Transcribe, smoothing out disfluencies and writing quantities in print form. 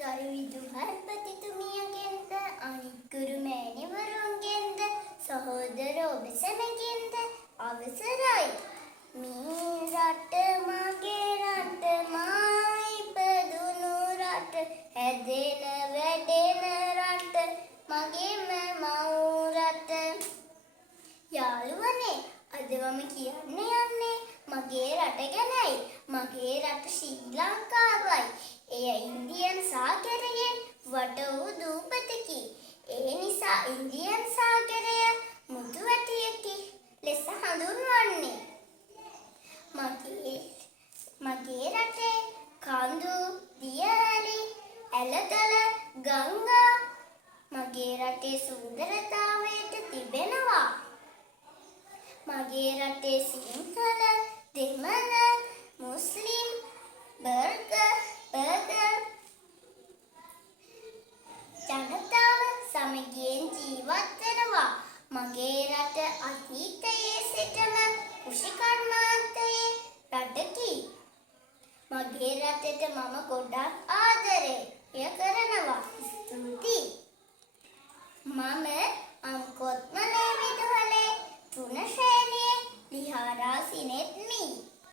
ගරු විදුහල්පතිතුමියගෙන්ද අනිත්කුරු මෑණිවරුන්ගෙන්ද සහෝදර ඔබ සැමගෙන්ද අවසරයි. මේ රට මගේ රට මා ඉපදුණු රට හැදෙන වැඩෙන රට මගේම මව් රට. යාළුවනේ අද මම කියන්න යන්නේ මගේ රට ගැනයි. මගේ රට ශ්‍රී ලංකාවයි. එය ඉන්දියන් සාගරයෙන් වට වූ දූපතකි. ඒ නිසා ඉන්දියන් සාගරය මුතු වැටියකි ලෙස හඳුන්වන්නේ. මගේ රටේ කඳු, දියඇලි, ඇලදල, ගංගා මගේ රටේ සුන්දරතාවයට තිබෙනවා. මගේ රටේ සිංහල, දෙමළ, මුස්ලිම්, බර්ගර් ජනතාව සමගියෙන් ජීවත් වෙනවා. මගේ රට අතීතයේ සිටම කෘෂිකර්මාන්තයේ රටකි. මගේ රටට මම ගොඩක් ආදරය කරනවා. ස්තුතියි. මම